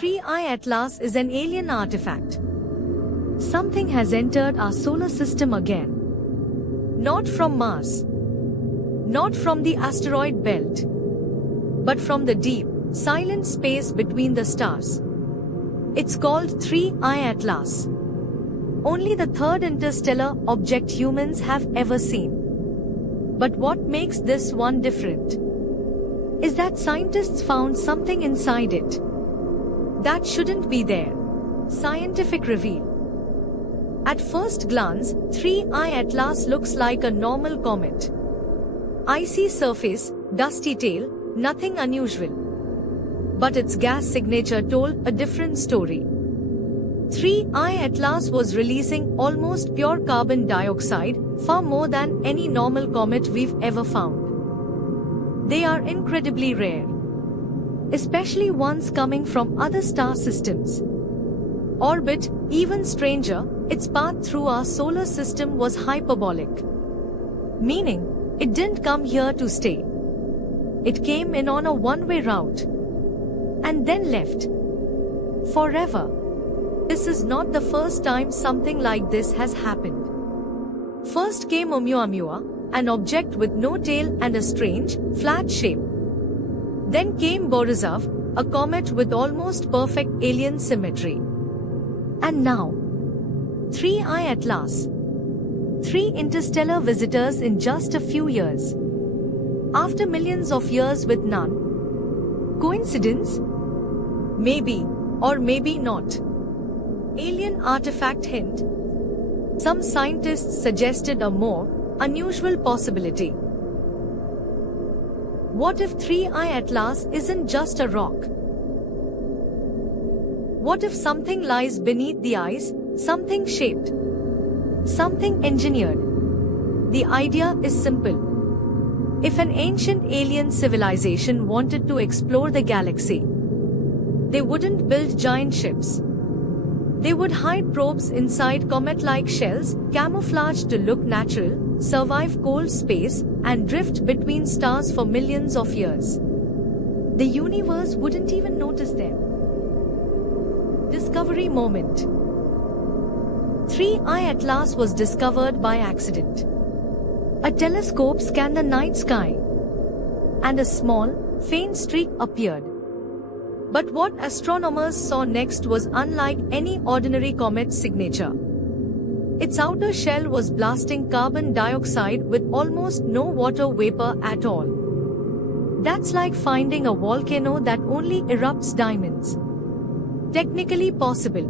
3I Atlas is an alien artifact. Something has entered our solar system again. Not from Mars. Not from the asteroid belt. But from the deep, silent space between the stars. It's called 3I Atlas. Only the third interstellar object humans have ever seen. But what makes this one different is that scientists found something inside it that shouldn't be there. Scientific reveal. At first glance, 3I Atlas looks like a normal comet. Icy surface, dusty tail, nothing unusual. But its gas signature told a different story. 3I Atlas was releasing almost pure carbon dioxide, far more than any normal comet we've ever found. They are incredibly rare, especially ones coming from other star systems. Orbit, even stranger, its path through our solar system was hyperbolic. Meaning, it didn't come here to stay. It came in on a one-way route and then left forever. This is not the first time something like this has happened. First came Oumuamua, an object with no tail and a strange, flat shape. Then came Borisov, a comet with almost perfect alien symmetry. And now, 3I Atlas. 3 interstellar visitors in just a few years. After millions of years with none. Coincidence? Maybe, or maybe not. Alien artifact hint. Some scientists suggested a more unusual possibility. What if 3I Atlas isn't just a rock? What if something lies beneath the ice, something shaped, something engineered? The idea is simple. If an ancient alien civilization wanted to explore the galaxy, they wouldn't build giant ships. They would hide probes inside comet-like shells, camouflaged to look natural, survive cold space, and drift between stars for millions of years. The universe wouldn't even notice them. Discovery moment. 3I Atlas was discovered by accident. A telescope scanned the night sky, and a small, faint streak appeared. But what astronomers saw next was unlike any ordinary comet signature. Its outer shell was blasting carbon dioxide with almost no water vapor at all. That's like finding a volcano that only erupts diamonds. Technically possible,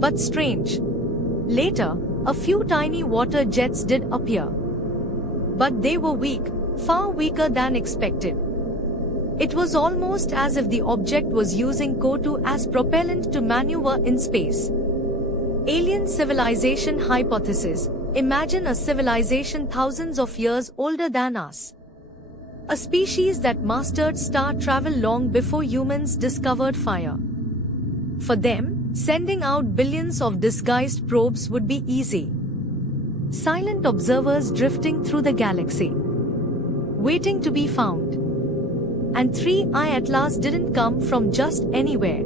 but strange. Later, a few tiny water jets did appear. But they were weak, far weaker than expected. It was almost as if the object was using CO2 as propellant to maneuver in space. Alien civilization hypothesis. Imagine a civilization thousands of years older than us. A species that mastered star travel long before humans discovered fire. For them, sending out billions of disguised probes would be easy. Silent observers drifting through the galaxy, waiting to be found. And 3I Atlas didn't come from just anywhere.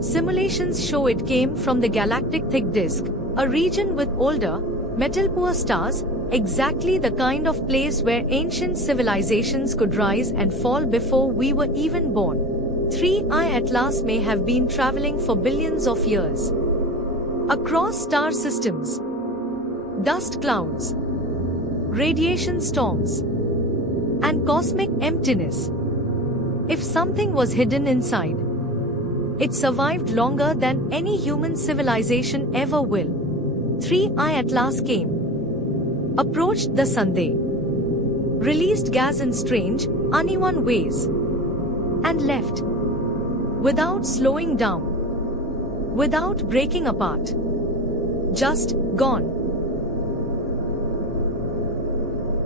Simulations show it came from the galactic thick disk, a region with older, metal-poor stars, exactly the kind of place where ancient civilizations could rise and fall before we were even born. 3I Atlas may have been traveling for billions of years. Across star systems, dust clouds, radiation storms, and cosmic emptiness. If something was hidden inside, it survived longer than any human civilization ever will. 3I Atlas came, approached the Sunday, released gas in strange, uneven ways, and left. Without slowing down, without breaking apart. Just gone.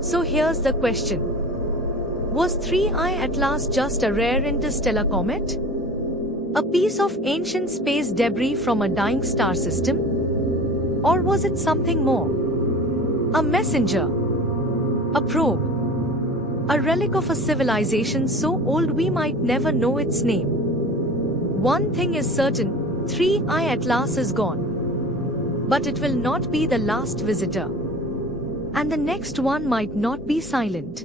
So here's the question. Was 3I Atlas just a rare interstellar comet? A piece of ancient space debris from a dying star system? Or was it something more? A messenger? A probe? A relic of a civilization so old we might never know its name? One thing is certain, 3I Atlas is gone. But it will not be the last visitor. And the next one might not be silent.